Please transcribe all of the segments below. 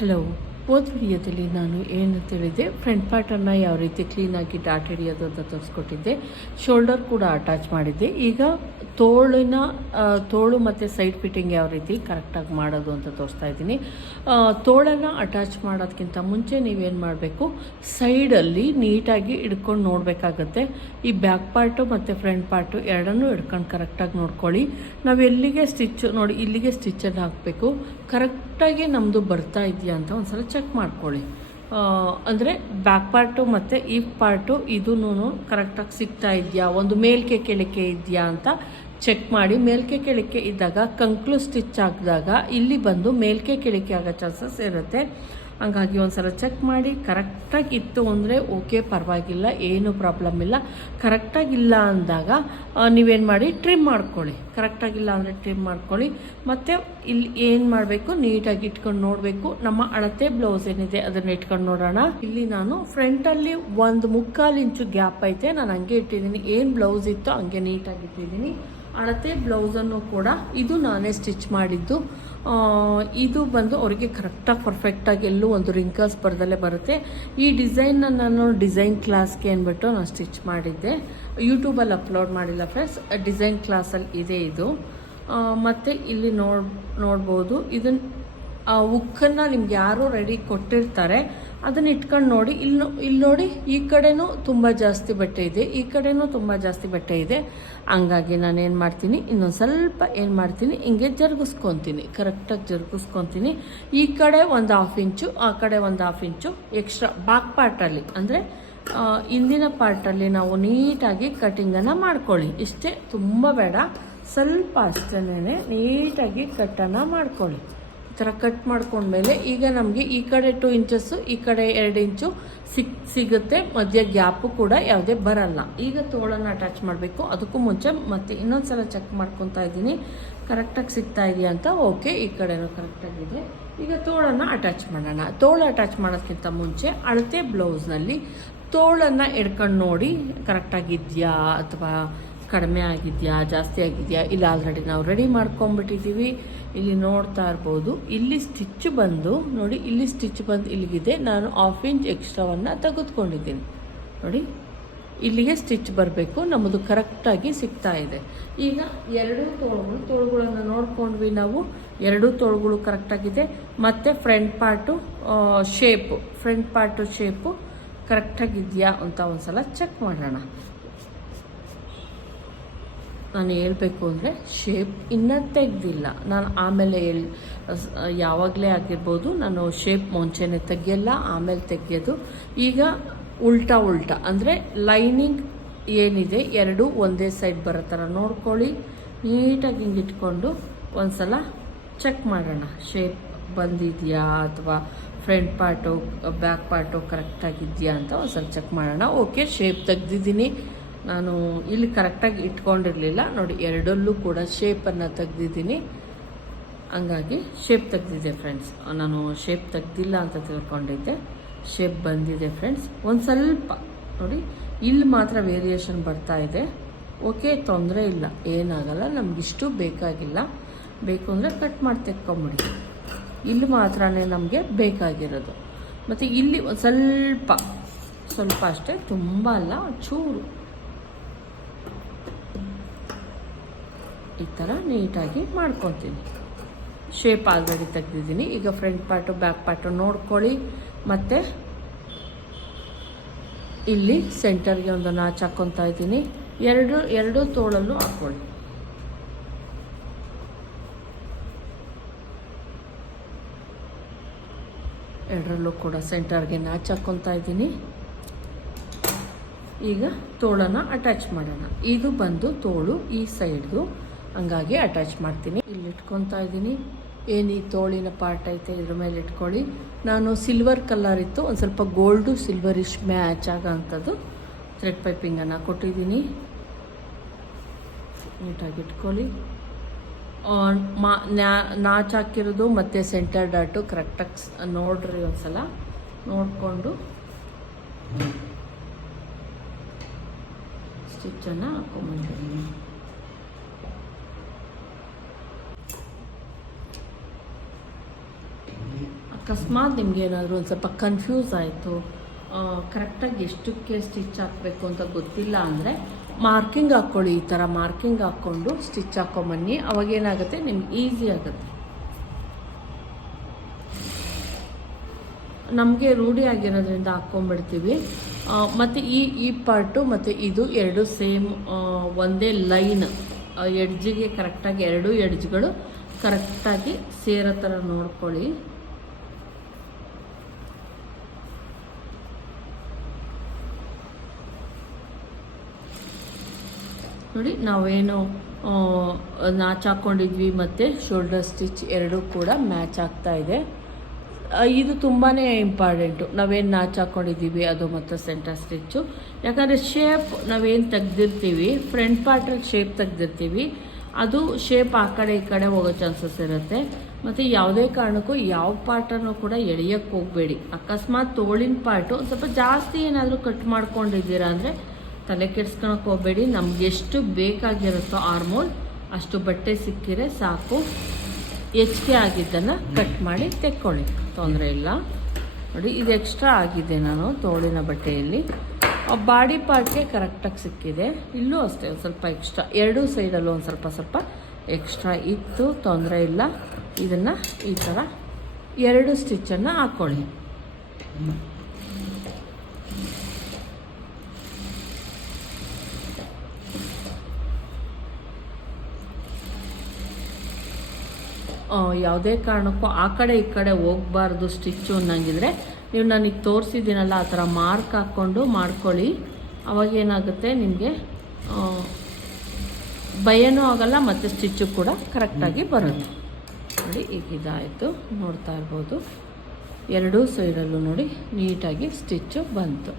Hello, ಹೋದ ವಿಡಿಯೋದಲ್ಲಿ ನಾನು ಏನು ಹೇಳಿದೆ ಫ್ರಂಟ್ ಪಾರ್ಟನ್ನು ಯಾವ ರೀತಿ ಕ್ಲೀನಾಗಿ ಡಾಟ್ ಹಿಡಿಯೋದು ಅಂತ ತೋರಿಸ್ಕೊಟ್ಟಿದ್ದೆ. ಶೋಲ್ಡರ್ ಕೂಡ ಅಟ್ಯಾಚ್ ಮಾಡಿದ್ದೆ. ಈಗ ತೋಳಿನ ತೋಳು ಮತ್ತು ಸೈಡ್ ಫಿಟ್ಟಿಂಗ್ ಯಾವ ರೀತಿ ಕರೆಕ್ಟಾಗಿ ಮಾಡೋದು ಅಂತ ತೋರಿಸ್ತಾ ಇದ್ದೀನಿ. ತೋಳನ್ನು ಅಟ್ಯಾಚ್ ಮಾಡೋದಕ್ಕಿಂತ ಮುಂಚೆ ನೀವೇನು ಮಾಡಬೇಕು? ಸೈಡಲ್ಲಿ ನೀಟಾಗಿ ಹಿಡ್ಕೊಂಡು ನೋಡಬೇಕಾಗತ್ತೆ. ಈ ಬ್ಯಾಕ್ ಪಾರ್ಟು ಮತ್ತು ಫ್ರಂಟ್ ಪಾರ್ಟು ಎರಡನ್ನೂ ಹಿಡ್ಕೊಂಡು ಕರೆಕ್ಟಾಗಿ ನೋಡ್ಕೊಳ್ಳಿ. ನಾವು ಎಲ್ಲಿಗೆ ಸ್ಟಿಚ್ಚು ನೋಡಿ, ಇಲ್ಲಿಗೆ ಸ್ಟಿಚ್ಚನ್ನು ಹಾಕಬೇಕು. ಕರೆಕ್ಟಾಗಿ ನಮ್ಮದು ಬರ್ತಾ ಇದೆಯಾ ಅಂತ ಒಂದ್ಸಲ ಚೆಕ್ ಮಾಡ್ಕೊಳ್ಳಿ. ಅಂದರೆ ಬ್ಯಾಕ್ ಪಾರ್ಟು ಮತ್ತು ಈ ಪಾರ್ಟು ಇದೂ ಕರೆಕ್ಟಾಗಿ ಸಿಗ್ತಾ ಇದೆಯಾ? ಒಂದು ಮೇಲ್ಕೆ ಕೆಳಕ್ಕೆ ಇದೆಯಾ ಅಂತ ಚೆಕ್ ಮಾಡಿ. ಮೇಲ್ಕೆ ಕೆಳಕ್ಕೆ ಇದ್ದಾಗ ಕಂಕ್ಲು ಸ್ಟಿಚ್ ಹಾಕಿದಾಗ ಇಲ್ಲಿ ಬಂದು ಮೇಲ್ಕೆ ಕೆಳಕ್ಕೆ ಆಗೋ ಚಾನ್ಸಸ್ ಇರುತ್ತೆ. ಹಂಗಾಗಿ ಒಂದು ಸಲ ಚೆಕ್ ಮಾಡಿ ಕರೆಕ್ಟಾಗಿ ಇತ್ತು ಅಂದರೆ ಓಕೆ ಪರವಾಗಿಲ್ಲ, ಏನು ಪ್ರಾಬ್ಲಮ್ ಇಲ್ಲ. ಕರೆಕ್ಟಾಗಿಲ್ಲ ಅಂದಾಗ ನೀವೇನು ಮಾಡಿ ಟ್ರಿಮ್ ಮಾಡ್ಕೊಳ್ಳಿ. ಕರೆಕ್ಟಾಗಿಲ್ಲ ಅಂದರೆ ಟ್ರಿಮ್ ಮಾಡ್ಕೊಳ್ಳಿ. ಮತ್ತು ಇಲ್ಲಿ ಏನು ಮಾಡಬೇಕು? ನೀಟಾಗಿ ಇಟ್ಕೊಂಡು ನೋಡಬೇಕು. ನಮ್ಮ ಅಳತೆ ಬ್ಲೌಸ್ ಏನಿದೆ, ಅದನ್ನು ಇಟ್ಕೊಂಡು ನೋಡೋಣ. ಇಲ್ಲಿ ನಾನು ಫ್ರಂಟಲ್ಲಿ ಒಂದು ಮುಕ್ಕಾಲು ಇಂಚು ಗ್ಯಾಪ್ ಐತೆ. ನಾನು ಹಂಗೆ ಇಟ್ಟಿದ್ದೀನಿ. ಏನು ಬ್ಲೌಸ್ ಇತ್ತು ಹಂಗೆ ನೀಟಾಗಿ ಇಟ್ಟಿದ್ದೀನಿ. ಅಳತೆ ಬ್ಲೌಸನ್ನು ಕೂಡ ಇದು ನಾನೇ ಸ್ಟಿಚ್ ಮಾಡಿದ್ದು. ಇದು ಬಂದು ಅವರಿಗೆ ಕರೆಕ್ಟಾಗಿ ಪರ್ಫೆಕ್ಟಾಗಿ ಎಲ್ಲೂ ಒಂದು ರಿಂಕಲ್ಸ್ ಬರ್ದಲ್ಲೇ ಬರುತ್ತೆ. ಈ ಡಿಸೈನ್ನ ನಾನು ಡಿಸೈನ್ ಕ್ಲಾಸ್ಗೆ ಅಂದ್ಬಿಟ್ಟು ನಾನು ಸ್ಟಿಚ್ ಮಾಡಿದ್ದೆ. ಯೂಟ್ಯೂಬಲ್ಲಿ ಅಪ್ಲೋಡ್ ಮಾಡಿಲ್ಲ ಫ್ರೆಂಡ್ಸ್ ಡಿಸೈನ್ ಕ್ಲಾಸಲ್ಲಿ ಇದೆ ಇದು. ಮತ್ತು ಇಲ್ಲಿ ನೋಡ್, ನೋಡ್ಬೋದು. ಇದನ್ನು ಆ ಉಕ್ಕನ್ನು ನಿಮ್ಗೆ ಯಾರು ರೆಡಿ ಕೊಟ್ಟಿರ್ತಾರೆ. ಅದನ್ನ ಇಟ್ಕೊಂಡು ನೋಡಿ ಇಲ್ಲಿ ಇಲ್ಲಿ ನೋಡಿ ಈ ಕಡೆನೂ ತುಂಬ ಜಾಸ್ತಿ ಬಟ್ಟೆ ಇದೆ, ಈ ಕಡೆನೂ ತುಂಬ ಜಾಸ್ತಿ ಬಟ್ಟೆ ಇದೆ. ಹಂಗಾಗಿ ನಾನು ಏನು ಮಾಡ್ತೀನಿ, ಇನ್ನೊಂದು ಸ್ವಲ್ಪ ಏನು ಮಾಡ್ತೀನಿ, ಹಿಂಗೆ ಜರುಗಿಸ್ಕೊತೀನಿ ಕರೆಕ್ಟಾಗಿ ಜರುಗಿಸ್ಕೊತೀನಿ. ಈ ಕಡೆ ಒಂದು ಹಾಫ್ ಇಂಚು, ಆ ಕಡೆ ಒಂದು ಹಾಫ್ ಇಂಚು ಎಕ್ಸ್ಟ್ರಾ ಬ್ಯಾಕ್ ಪಾರ್ಟಲ್ಲಿ ಅಂದರೆ ಹಿಂದಿನ ಪಾರ್ಟಲ್ಲಿ ನಾವು ನೀಟಾಗಿ ಕಟಿಂಗನ್ನು ಮಾಡ್ಕೊಳ್ಳಿ. ಇಷ್ಟೇ ತುಂಬ ಬೇಡ, ಸ್ವಲ್ಪ ಅಷ್ಟೇ ನೀಟಾಗಿ ಕಟ್ಟನ್ನು ಮಾಡ್ಕೊಳ್ಳಿ. ಥರ ಕಟ್ ಮಾಡ್ಕೊಂಡ್ಮೇಲೆ ಈಗ ನಮಗೆ ಈ ಕಡೆ ಟು ಇಂಚಸ್ಸು ಈ ಕಡೆ ಎರಡು ಇಂಚು ಸಿಕ್, ಸಿಗುತ್ತೆ. ಮಧ್ಯ ಗ್ಯಾಪು ಕೂಡ ಯಾವುದೇ ಬರಲ್ಲ. ಈಗ ತೋಳನ್ನು ಅಟ್ಯಾಚ್ ಮಾಡಬೇಕು. ಅದಕ್ಕೂ ಮುಂಚೆ ಮತ್ತೆ ಇನ್ನೊಂದು ಸಲ ಚೆಕ್ ಮಾಡ್ಕೊತಾ ಇದ್ದೀನಿ. ಕರೆಕ್ಟಾಗಿ ಸಿಗ್ತಾ ಇದೆಯಾ ಅಂತ? ಓಕೆ ಈ ಕಡೆನೂ ಕರೆಕ್ಟಾಗಿದೆ ಈಗ ತೋಳನ್ನು ಅಟ್ಯಾಚ್ ಮಾಡೋಣ. ತೋಳು ಅಟ್ಯಾಚ್ ಮಾಡೋದಕ್ಕಿಂತ ಮುಂಚೆ ಅಳತೆ ಬ್ಲೌಸ್ನಲ್ಲಿ ತೋಳನ್ನು ಎಡ್ಕೊಂಡು ನೋಡಿ ಕರೆಕ್ಟಾಗಿದೆಯಾ ಅಥವಾ ಕಡಿಮೆ ಆಗಿದೆಯಾ, ಜಾಸ್ತಿ ಆಗಿದೆಯಾ, ಇಲ್ಲ ಆಲ್ರೆಡಿ ನಾವು ರೆಡಿ ಮಾಡ್ಕೊಂಬಿಟ್ಟಿದ್ದೀವಿ ಇಲ್ಲಿ ನೋಡ್ತಾ ಇರ್ಬೋದು. ಇಲ್ಲಿ ಸ್ಟಿಚ್ ಬಂದು, ನೋಡಿ, ಇಲ್ಲಿ ಸ್ಟಿಚ್ ಬಂದು ಇಲ್ಲಿಗಿದೆ, ನಾನು ಹಾಫ್ ಇಂಚ್ ಎಕ್ಸ್ಟ್ರಾವನ್ನು ತೆಗೆದುಕೊಂಡಿದ್ದೀನಿ. ನೋಡಿ, ಇಲ್ಲಿಗೆ ಸ್ಟಿಚ್ ಬರಬೇಕು, ನಮ್ಮದು ಕರೆಕ್ಟಾಗಿ ಸಿಗ್ತಾ ಇದೆ. ಈಗ ಎರಡೂ ತೋಳುಗಳು, ತೋಳುಗಳನ್ನು ನೋಡ್ಕೊಂಡ್ವಿ ನಾವು. ಎರಡೂ ತೋಳುಗಳು ಕರೆಕ್ಟಾಗಿದೆ ಮತ್ತು front part shape front part shape ಕರೆಕ್ಟಾಗಿದೆಯಾ ಅಂತ ಒಂದು ಸಲ ಚೆಕ್ ಮಾಡೋಣ. ನಾನು ಹೇಳಬೇಕು ಅಂದರೆ ಶೇಪ್ ಇನ್ನೂ ತೆಗ್ದಿಲ್ಲ ನಾನು ಆಮೇಲೆ ಹೇಳಿ ಯಾವಾಗಲೇ ಆಗಿರ್ಬೋದು ನಾನು ಶೇಪ್ ಮುಂಚೆನೆ ತೆಗಿಯಲ್ಲ, ಆಮೇಲೆ ತೆಗೆಯೋದು. ಈಗ ಉಲ್ಟಾ ಉಲ್ಟಾ, ಅಂದರೆ ಲೈನಿಂಗ್ ಏನಿದೆ, ಎರಡು ಒಂದೇ ಸೈಡ್ ಬರೋ ಥರ ನೋಡ್ಕೊಳ್ಳಿ. ನೀಟಾಗಿ ಹಿಂಗೆ ಇಟ್ಕೊಂಡು ಒಂದು ಸಲ ಚೆಕ್ ಮಾಡೋಣ. ಶೇಪ್ ಬಂದಿದೆಯಾ ಅಥವಾ ಫ್ರಂಟ್ ಪಾರ್ಟು ಬ್ಯಾಕ್ ಪಾರ್ಟು ಕರೆಕ್ಟಾಗಿದೆಯಾ ಅಂತ ಒಂದು ಸಲ ಚೆಕ್ ಮಾಡೋಣ. ಓಕೆ ಶೇಪ್ ತೆಗ್ದಿದ್ದೀನಿ. ನಾನು ಇಲ್ಲಿ ಕರೆಕ್ಟಾಗಿ ಇಟ್ಕೊಂಡಿರಲಿಲ್ಲ. ನೋಡಿ, ಎರಡಲ್ಲೂ ಕೂಡ ಶೇಪನ್ನು ತೆಗ್ದಿದ್ದೀನಿ. ಹಂಗಾಗಿ ಶೇಪ್ ತೆಗ್ದಿದೆ ಫ್ರೆಂಡ್ಸ್ ನಾನು ಶೇಪ್ ತೆಗ್ದಿಲ್ಲ ಅಂತ ತಿಳ್ಕೊಂಡಿದ್ದೆ. ಶೇಪ್ ಬಂದಿದೆ ಫ್ರೆಂಡ್ಸ್ ಒಂದು ಸ್ವಲ್ಪ, ನೋಡಿ, ಇಲ್ಲಿ ಮಾತ್ರ ವೇರಿಯೇಷನ್ ಬರ್ತಾ ಇದೆ. ಓಕೆ ತೊಂದರೆ ಇಲ್ಲ. ಏನಾಗಲ್ಲ. ನಮಗಿಷ್ಟು ಬೇಕಾಗಿಲ್ಲ. ಬೇಕು ಅಂದರೆ ಕಟ್ ಮಾಡಿ ತೆಕ್ಕೊಂಬಿಡಿ. ಇಲ್ಲಿ ಮಾತ್ರ ನಮಗೆ ಬೇಕಾಗಿರೋದು. ಮತ್ತು ಇಲ್ಲಿ ಸ್ವಲ್ಪ ಸ್ವಲ್ಪ ಅಷ್ಟೇ, ತುಂಬ ಅಲ್ಲ, ಚೂರು. ಥರ ನೀಟಾಗಿ ಮಾಡ್ಕೊತೀನಿ. ಶೇಪ್ ಆಲ್ರೆಡಿ ತೆಗೆದಿದ್ದೀನಿ. ಈಗ ಫ್ರಂಟ್ ಪಾರ್ಟು ಬ್ಯಾಕ್ ಪಾರ್ಟು ನೋಡ್ಕೊಳ್ಳಿ. ಮತ್ತು ಇಲ್ಲಿ ಸೆಂಟರ್ಗೆ ಒಂದು ನಾಚ್ ಹಾಕ್ಕೊತಾ ಇದ್ದೀನಿ. ಎರಡು ಎರಡು ತೋಳಲ್ಲೂ ಹಾಕ್ಕೊಳ್ಳಿ. ಎರಡರಲ್ಲೂ ಕೂಡ ಸೆಂಟರ್ಗೆ ನಾಚ್ ಹಾಕ್ಕೊತಾ ಇದ್ದೀನಿ. ಈಗ ತೋಳನ್ನು ಅಟ್ಯಾಚ್ ಮಾಡೋಣ. ಇದು ಬಂದು ತೋಳು ಈ ಸೈಡ್ದು ಹಂಗಾಗಿ ಅಟ್ಯಾಚ್ ಮಾಡ್ತೀನಿ. ಇಲ್ಲಿ ಇಟ್ಕೊತಾ ಇದ್ದೀನಿ. ಏನು ಈ ತೋಳಿನ ಪಾರ್ಟ್ ಐತೆ, ಇದ್ರ ಮೇಲೆ ಇಟ್ಕೊಳ್ಳಿ. ನಾನು ಸಿಲ್ವರ್ ಕಲರ್ ಇತ್ತು, ಒಂದು ಸ್ವಲ್ಪ ಗೋಲ್ಡು ಸಿಲ್ವರಿಶ್ ಮ್ಯಾಚ್ ಆಗೋ ಅಂಥದ್ದು ಥ್ರೆಡ್ ಪೈಪಿಂಗನ್ನು ಕೊಟ್ಟಿದ್ದೀನಿ. ನೀಟಾಗಿ ಇಟ್ಕೊಳ್ಳಿ. ಮಾ ನಾಚ್ ಹಾಕಿರೋದು ಮತ್ತು ಸೆಂಟರ್ ಡಾಟು ಕರೆಕ್ಟಾಗಿ ನೋಡ್ರಿ ಒಂದ್ಸಲ. ನೋಡಿಕೊಂಡು ಸ್ಟಿಚ್ಚನ್ನು ಹಾಕೊಂಬಂದಿದ್ದೀನಿ ಅಕಸ್ಮಾತ್ ನಿಮಗೆ ಏನಾದರೂ ಒಂದು ಸ್ವಲ್ಪ ಕನ್ಫ್ಯೂಸ್ ಆಯಿತು ಕರೆಕ್ಟಾಗಿ ಎಷ್ಟಕ್ಕೆ ಸ್ಟಿಚ್ ಹಾಕಬೇಕು ಅಂತ ಗೊತ್ತಿಲ್ಲ ಅಂದರೆ ಮಾರ್ಕಿಂಗ್ ಹಾಕ್ಕೊಳ್ಳಿ ಈ ಥರ ಮಾರ್ಕಿಂಗ್ ಹಾಕ್ಕೊಂಡು ಸ್ಟಿಚ್ ಹಾಕ್ಕೊಂಬನ್ನಿ ಅವಾಗೇನಾಗುತ್ತೆ ನಿಮ್ಗೆ ಈಸಿ ಆಗುತ್ತೆ. ನಮಗೆ ರೂಢಿ ಆಗಿರೋದ್ರಿಂದ ಹಾಕ್ಕೊಂಬಿಡ್ತೀವಿ ಆ, ಮತ್ತು ಈ ಈ ಪಾರ್ಟು ಮತ್ತು ಇದು ಎರಡು ಸೇಮ್ ಒಂದೇ ಲೈನ್ ಎಡ್ಜಿಗೆ ಕರೆಕ್ಟಾಗಿ ಎರಡು ಎಡ್ಜ್ಗಳು ಕರೆಕ್ಟಾಗಿ ಸೇರೋ ಥರ ನೋಡ್ಕೊಳ್ಳಿ. ನೋಡಿ, ನಾವೇನು ನಾಚ್ ಹಾಕ್ಕೊಂಡಿದ್ವಿ ಮತ್ತು ಶೋಲ್ಡರ್ ಸ್ಟಿಚ್ ಎರಡೂ ಕೂಡ ಮ್ಯಾಚ್ ಆಗ್ತಾ ಇದೆ. ಇದು ತುಂಬಾ ಇಂಪಾರ್ಟೆಂಟು ನಾವೇನು ನಾಚ್ ಹಾಕ್ಕೊಂಡಿದ್ದೀವಿ ಅದು ಮತ್ತು ಸೆಂಟರ್ ಸ್ಟಿಚ್ಚು ಯಾಕಂದರೆ ಶೇಪ್ ನಾವೇನು ತೆಗ್ದಿರ್ತೀವಿ ಫ್ರಂಟ್ ಪಾರ್ಟಲ್ಲಿ ಶೇಪ್ ತೆಗ್ದಿರ್ತೀವಿ, ಅದು ಶೇಪ್ ಆ ಕಡೆ ಈ ಕಡೆ ಹೋಗೋ ಚಾನ್ಸಸ್ ಇರುತ್ತೆ. ಮತ್ತು ಯಾವುದೇ ಕಾರಣಕ್ಕೂ ಯಾವ ಪಾರ್ಟನ್ನು ಕೂಡ ಎಳೆಯೋಕ್ಕೆ ಹೋಗಬೇಡಿ. ಅಕಸ್ಮಾತ್ ತೋಳಿನ ಪಾರ್ಟು ಸ್ವಲ್ಪ ಜಾಸ್ತಿ ಏನಾದರೂ ಕಟ್ ಮಾಡ್ಕೊಂಡಿದ್ದೀರಾ ಅಂದರೆ ತಲೆ ಕೆಡ್ಸ್ಕೊಳಕ್ಕೆ ಹೋಗಬೇಡಿ. ನಮ್ಗೆ ಎಷ್ಟು ಬೇಕಾಗಿರುತ್ತೋ ಆರ್ಮೋಲ್ ಅಷ್ಟು ಬಟ್ಟೆ ಸಿಕ್ಕಿರೆ ಸಾಕು. ಹೆಚ್ಚಿಗೆ ಆಗಿದ್ದನ್ನು ಕಟ್ ಮಾಡಿ ತೆಕ್ಕೊಳ್ಳಿ. ತೊಂದರೆ ಇಲ್ಲ. ನೋಡಿ, ಇದು ಎಕ್ಸ್ಟ್ರಾ ಆಗಿದೆ ನಾನು ತೋಳಿನ ಬಟ್ಟೆಯಲ್ಲಿ. ಬಾಡಿ ಪಾರ್ಟ್ಗೆ ಕರೆಕ್ಟಾಗಿ ಸಿಕ್ಕಿದೆ. ಇಲ್ಲೂ ಅಷ್ಟೇ, ಒಂದು ಸ್ವಲ್ಪ ಎಕ್ಸ್ಟ್ರಾ ಎರಡೂ ಸೈಡಲ್ಲೂ ಒಂದು ಸ್ವಲ್ಪ ಸ್ವಲ್ಪ ಎಕ್ಸ್ಟ್ರಾ ಇತ್ತು, ತೊಂದರೆ ಇಲ್ಲ. ಇದನ್ನು ಈ ಥರ ಎರಡು ಸ್ಟಿಚ್ಚನ್ನು ಹಾಕ್ಕೊಳ್ಳಿ ಯಾವುದೇ ಕಾರಣಕ್ಕೂ ಆ ಕಡೆ ಈ ಕಡೆ ಹೋಗಬಾರ್ದು ಸ್ಟಿಚ್ಚು ಅನ್ನಂಗಿದ್ರೆ ನೀವು ನನಗೆ ತೋರಿಸಿದ್ದೀನಲ್ಲ ಆ ಥರ ಮಾರ್ಕ್ ಹಾಕ್ಕೊಂಡು ಮಾಡ್ಕೊಳ್ಳಿ. ಅವಾಗ ಏನಾಗುತ್ತೆ ನಿಮಗೆ ಭಯನೂ ಆಗಲ್ಲ ಮತ್ತು ಸ್ಟಿಚ್ಚು ಕೂಡ ಕರೆಕ್ಟಾಗಿ ಬರುತ್ತೆ. ನೋಡಿ ಈಗ ಇದಾಯಿತು ನೋಡ್ತಾ ಇರ್ಬೋದು. ಎರಡೂ ಸೈಡಲ್ಲೂ ನೋಡಿ ನೀಟಾಗಿ ಸ್ಟಿಚ್ಚು ಬಂತು.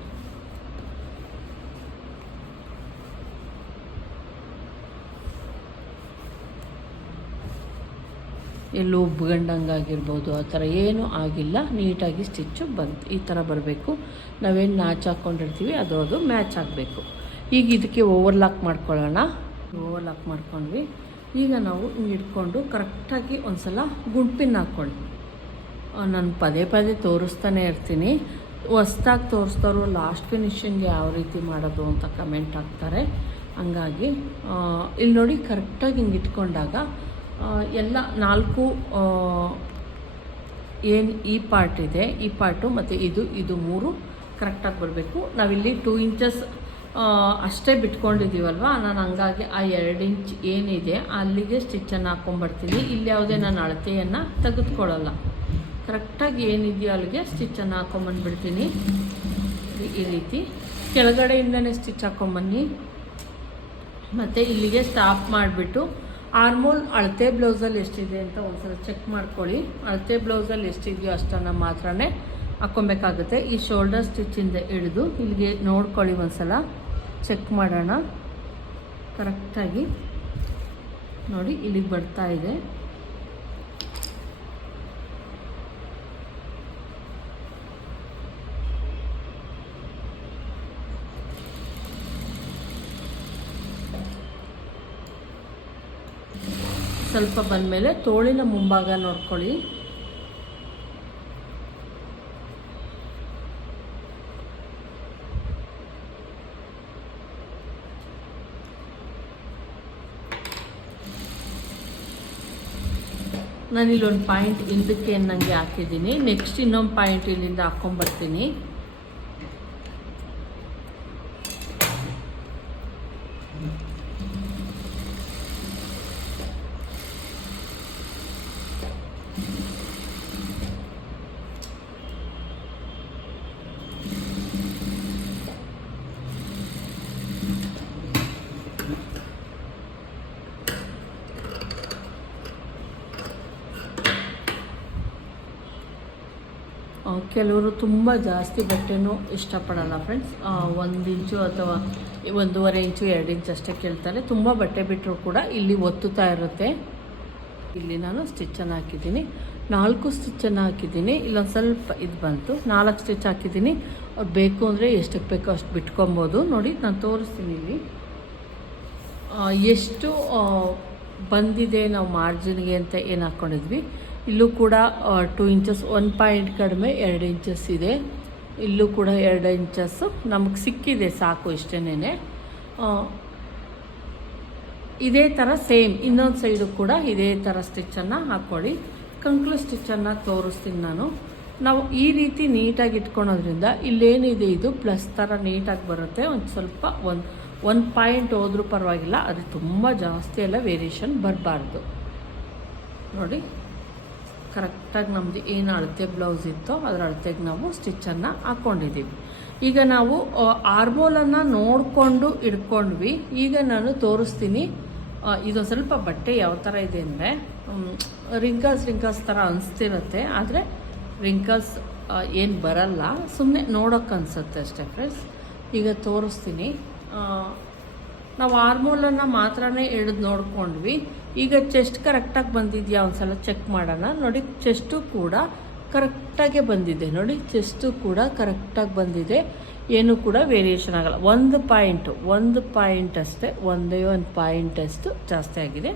ಎಲ್ಲೂ ಉಬ್ಗಂಡಂಗಾಗಿರ್ಬೋದು ಆ ಥರ ಏನೂ ಆಗಿಲ್ಲ. ನೀಟಾಗಿ ಸ್ಟಿಚ್ಚು ಬಂತು. ಈ ಥರ ಬರಬೇಕು. ನಾವೇನು ನಾಚ್ ಹಾಕ್ಕೊಂಡಿರ್ತೀವಿ, ಅದು ಅದು ಮ್ಯಾಚ್ ಆಗಬೇಕು. ಈಗ ಇದಕ್ಕೆ ಓವರ್ಲಾಕ್ ಮಾಡ್ಕೊಳ್ಳೋಣ. ಓವರ್ಲಾಕ್ ಮಾಡ್ಕೊಂಡ್ವಿ. ಈಗ ನಾವು ಹಿಂಗೆ ಇಟ್ಕೊಂಡು ಕರೆಕ್ಟಾಗಿ ಒಂದು ಸಲ ಗುಂಪಿನ ಹಾಕ್ಕೊಳ್ಳಿ. ನಾನು ಪದೇ ಪದೇ ತೋರಿಸ್ತಾನೆ ಇರ್ತೀನಿ. ಹೊಸ್ದಾಗಿ ತೋರಿಸ್ದವರು ಲಾಸ್ಟ್ ಫಿನಿಶಿಂಗ್ ಯಾವ ರೀತಿ ಮಾಡೋದು ಅಂತ ಕಮೆಂಟ್ ಹಾಕ್ತಾರೆ. ಹಂಗಾಗಿ ಇಲ್ಲಿ ನೋಡಿ ಕರೆಕ್ಟಾಗಿ ಹಿಂಗೆ ಇಟ್ಕೊಂಡಾಗ ಎಲ್ಲ ನಾಲ್ಕು ಏನು ಈ ಪಾರ್ಟ್ ಇದೆ, ಈ ಪಾರ್ಟು ಮತ್ತು ಇದು ಇದು ಮೂರು ಕರೆಕ್ಟಾಗಿ ಬರಬೇಕು. ನಾವಿಲ್ಲಿ ಟೂ ಇಂಚಸ್ ಅಷ್ಟೇ ಬಿಟ್ಕೊಂಡಿದ್ದೀವಲ್ವ? ನಾನು ಹಂಗಾಗಿ ಆ ಎರಡು ಇಂಚ್ ಏನಿದೆ, ಅಲ್ಲಿಗೆ ಸ್ಟಿಚ್ಚನ್ನು ಹಾಕ್ಕೊಂಬರ್ತೀನಿ ಇಲ್ಲಿ ಯಾವುದೇ ನಾನು ಅಳತೆಯನ್ನು ತೆಗೆದುಕೊಳ್ಳಲ್ಲ. ಕರೆಕ್ಟಾಗಿ ಏನಿದೆಯೋ ಅಲ್ಲಿಗೆ ಸ್ಟಿಚ್ಚನ್ನು ಹಾಕೊಂಬಂದ್ಬಿಡ್ತೀನಿ ಈ- ಈ ರೀತಿ. ಕೆಳಗಡೆಯಿಂದನೇ ಸ್ಟಿಚ್ ಹಾಕೊಂಬನ್ನಿ ಮತ್ತು ಇಲ್ಲಿಗೆ ಸ್ಟಾಪ್ ಮಾಡಿಬಿಟ್ಟು ಆರ್ಮೋಲ್ ಅಳತೆ ಬ್ಲೌಸಲ್ಲಿ ಎಷ್ಟಿದೆ ಅಂತ ಒಂದ್ಸಲ ಚೆಕ್ ಮಾಡ್ಕೊಳ್ಳಿ. ಅಳತೆ ಬ್ಲೌಸಲ್ಲಿ ಎಷ್ಟಿದೆಯೋ ಅಷ್ಟನ್ನು ಮಾತ್ರನೇ ಹಾಕ್ಕೊಬೇಕಾಗುತ್ತೆ. ಈ ಶೋಲ್ಡರ್ ಸ್ಟಿಚ್ಚಿಂದ ಹಿಡಿದು ಇಲ್ಲಿಗೆ ನೋಡ್ಕೊಳ್ಳಿ ಒಂದ್ಸಲ. ಚೆಕ್ ಮಾಡೋಣ. ಕರೆಕ್ಟಾಗಿ ನೋಡಿ ಇಲ್ಲಿಗೆ ಬರ್ತಾ ಇದೆ. ಸ್ವಲ್ಪ ಬಂದಮೇಲೆ ತೋಳಿನ ಮುಂಭಾಗ ನೋಡ್ಕೊಳ್ಳಿ. ನಾನು ಇಲ್ಲೊಂದು ಪಾಯಿಂಟ್ ಹಿಂದಕ್ಕೆ ನನಗೆ ಹಾಕಿದ್ದೀನಿ. ನೆಕ್ಸ್ಟ್ ಇನ್ನೊಂದು ಪಾಯಿಂಟ್ ಇಲ್ಲಿಂದ ಹಾಕ್ಕೊಂಬರ್ತೀನಿ ಕೆಲವರು ತುಂಬ ಜಾಸ್ತಿ ಬಟ್ಟೆನೂ ಇಷ್ಟಪಡಲ್ಲ ಫ್ರೆಂಡ್ಸ್ ಒಂದು ಇಂಚು ಅಥವಾ ಒಂದೂವರೆ ಇಂಚು, ಎರಡು ಇಂಚು ಅಷ್ಟೇ ಕೇಳ್ತಾರೆ. ತುಂಬ ಬಟ್ಟೆ ಬಿಟ್ಟರು ಕೂಡ ಇಲ್ಲಿ ಒತ್ತುತ್ತಾ ಇರುತ್ತೆ. ಇಲ್ಲಿ ನಾನು ಸ್ಟಿಚ್ಚನ್ನು ಹಾಕಿದ್ದೀನಿ. ನಾಲ್ಕು ಸ್ಟಿಚ್ಚನ್ನು ಹಾಕಿದ್ದೀನಿ. ಇಲ್ಲೊಂದು ಸ್ವಲ್ಪ ಇದು ಬಂತು. ನಾಲ್ಕು ಸ್ಟಿಚ್ ಹಾಕಿದ್ದೀನಿ. ಅವ್ರು ಬೇಕು ಅಂದರೆ ಎಷ್ಟಕ್ಕೆ ಬೇಕೋ ಅಷ್ಟು ಬಿಟ್ಕೊಬೋದು. ನೋಡಿ, ನಾನು ತೋರಿಸ್ತೀನಿ ಇಲ್ಲಿ. ಎಷ್ಟು ಬಂದಿದೆ ನಾವು ಮಾರ್ಜಿನ್ಗೆ ಅಂತ ಏನು ಹಾಕ್ಕೊಂಡಿದ್ವಿ ಇಲ್ಲೂ ಕೂಡ ಟೂ ಇಂಚಸ್ ಒನ್ ಪಾಯಿಂಟ್ ಕಡಿಮೆ, ಎರಡು ಇಂಚಸ್ ಇದೆ. ಇಲ್ಲೂ ಕೂಡ ಎರಡು ಇಂಚಸ್ಸು ನಮಗೆ ಸಿಕ್ಕಿದೆ ಸಾಕು ಇಷ್ಟೇನೆ ಇದೇ ಥರ ಸೇಮ್. ಇನ್ನೊಂದು ಸೈಡು ಕೂಡ ಇದೇ ಥರ ಸ್ಟಿಚ್ಚನ್ನು ಹಾಕ್ಕೊಳ್ಳಿ ಕಂಕ್ಲು ಸ್ಟಿಚ್ಚನ್ನು ತೋರಿಸ್ತೀನಿ ನಾನು. ನಾವು ಈ ರೀತಿ ನೀಟಾಗಿ ಇಟ್ಕೊಳೋದ್ರಿಂದ ಇಲ್ಲೇನಿದೆ ಇದು ಪ್ಲಸ್ ಥರ ನೀಟಾಗಿ ಬರುತ್ತೆ. ಒಂದು ಸ್ವಲ್ಪ ಒಂದು ಒಂದು ಪಾಯಿಂಟ್ ಹೋದ್ರೂ ಪರವಾಗಿಲ್ಲ. ಅದು ತುಂಬ ಜಾಸ್ತಿ ಎಲ್ಲ ವೇರಿಯೇಷನ್ ಬರಬಾರ್ದು. ನೋಡಿ ಕರೆಕ್ಟಾಗಿ ನಮ್ಮದು ಏನು ಅಳತೆ ಬ್ಲೌಸ್ ಇತ್ತೋ ಅದರ ಅಳತೆಗೆ ನಾವು ಸ್ಟಿಚ್ಚನ್ನು ಹಾಕ್ಕೊಂಡಿದ್ದೀವಿ ಈಗ ನಾವು ಆರ್ಮೋಲನ್ನು ನೋಡಿಕೊಂಡು ಇಟ್ಕೊಂಡ್ವಿ. ಈಗ ನಾನು ತೋರಿಸ್ತೀನಿ ಇದೊಂದು ಸ್ವಲ್ಪ ಬಟ್ಟೆ ಯಾವ ಥರ ಇದೆ ಅಂದರೆ ರಿಂಕಲ್ಸ್ ರಿಂಕಲ್ಸ್ ಥರ ಅನಿಸ್ತಿರುತ್ತೆ, ಆದರೆ ರಿಂಕಲ್ಸ್ ಏನು ಬರಲ್ಲ. ಸುಮ್ಮನೆ ನೋಡೋಕೆ ಅನಿಸುತ್ತೆ ಅಷ್ಟೇ ಫ್ರೆಂಡ್ಸ್ ಈಗ ತೋರಿಸ್ತೀನಿ. ನಾವು ಆರ್ಮೋಲನ್ನು ಮಾತ್ರನೇ ಹಿಡಿದು ನೋಡ್ಕೊಂಡ್ವಿ. ಈಗ ಚೆಸ್ಟ್ ಕರೆಕ್ಟಾಗಿ ಬಂದಿದೆಯಾ ಒಂದ್ಸಲ ಚೆಕ್ ಮಾಡೋಣ. ನೋಡಿ ಚೆಸ್ಟು ಕೂಡ ಕರೆಕ್ಟಾಗೆ ಬಂದಿದೆ. ನೋಡಿ ಚೆಸ್ಟು ಕೂಡ ಕರೆಕ್ಟಾಗಿ ಬಂದಿದೆ. ಏನು ಕೂಡ ವೇರಿಯೇಷನ್ ಆಗಲ್ಲ. ಒಂದು ಪಾಯಿಂಟು ಒಂದು ಪಾಯಿಂಟ್ ಅಷ್ಟೇ, ಒಂದೇ ಒಂದು ಪಾಯಿಂಟ್ ಅಷ್ಟು ಜಾಸ್ತಿ ಆಗಿದೆ.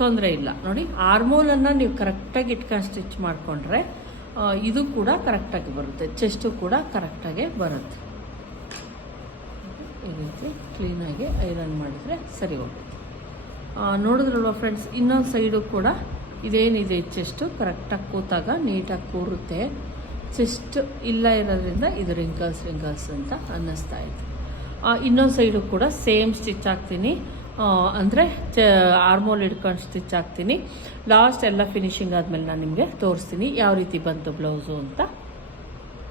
ತೊಂದರೆ ಇಲ್ಲ. ನೋಡಿ ಆರ್ಮೋಲನ್ನು ನೀವು ಕರೆಕ್ಟಾಗಿ ಇಟ್ಕೊಂಡು ಸ್ಟಿಚ್ ಮಾಡಿಕೊಂಡ್ರೆ ಇದು ಕೂಡ ಕರೆಕ್ಟಾಗಿ ಬರುತ್ತೆ. ಚೆಸ್ಟು ಕೂಡ ಕರೆಕ್ಟಾಗೆ ಬರುತ್ತೆ. ಈ ರೀತಿ ಕ್ಲೀನಾಗಿ ಐರನ್ ಮಾಡಿದರೆ ಸರಿ ಹೋಗುತ್ತೆ. ನೋಡಿದ್ರಲ್ವ ಫ್ರೆಂಡ್ಸ್ ಇನ್ನೊಂದು ಸೈಡು ಕೂಡ ಇದೇನಿದೆ ಚೆಸ್ಟು ಕರೆಕ್ಟಾಗಿ ಕೂತಾಗ ನೀಟಾಗಿ ಕೂರುತ್ತೆ. ಚೆಸ್ಟ್ ಇಲ್ಲ ಇರೋದ್ರಿಂದ ಇದು ರಿಂಕಲ್ಸ್ ರಿಂಕಲ್ಸ್ ಅಂತ ಅನ್ನಿಸ್ತಾ ಇತ್ತು. ಇನ್ನೊಂದು ಸೈಡು ಕೂಡ ಸೇಮ್ ಸ್ಟಿಚ್ ಹಾಕ್ತೀನಿ. ಅಂದರೆ, ಚ ಆರ್ಮೋಲ್ ಹಿಡ್ಕೊಂಡು ಸ್ಟಿಚ್ ಹಾಕ್ತೀನಿ. ಲಾಸ್ಟ್ ಎಲ್ಲ ಫಿನಿಶಿಂಗ್ ಆದಮೇಲೆ ನಾನು ನಿಮಗೆ ತೋರಿಸ್ತೀನಿ. ಯಾವ ರೀತಿ ಬಂತು ಬ್ಲೌಸು ಅಂತ.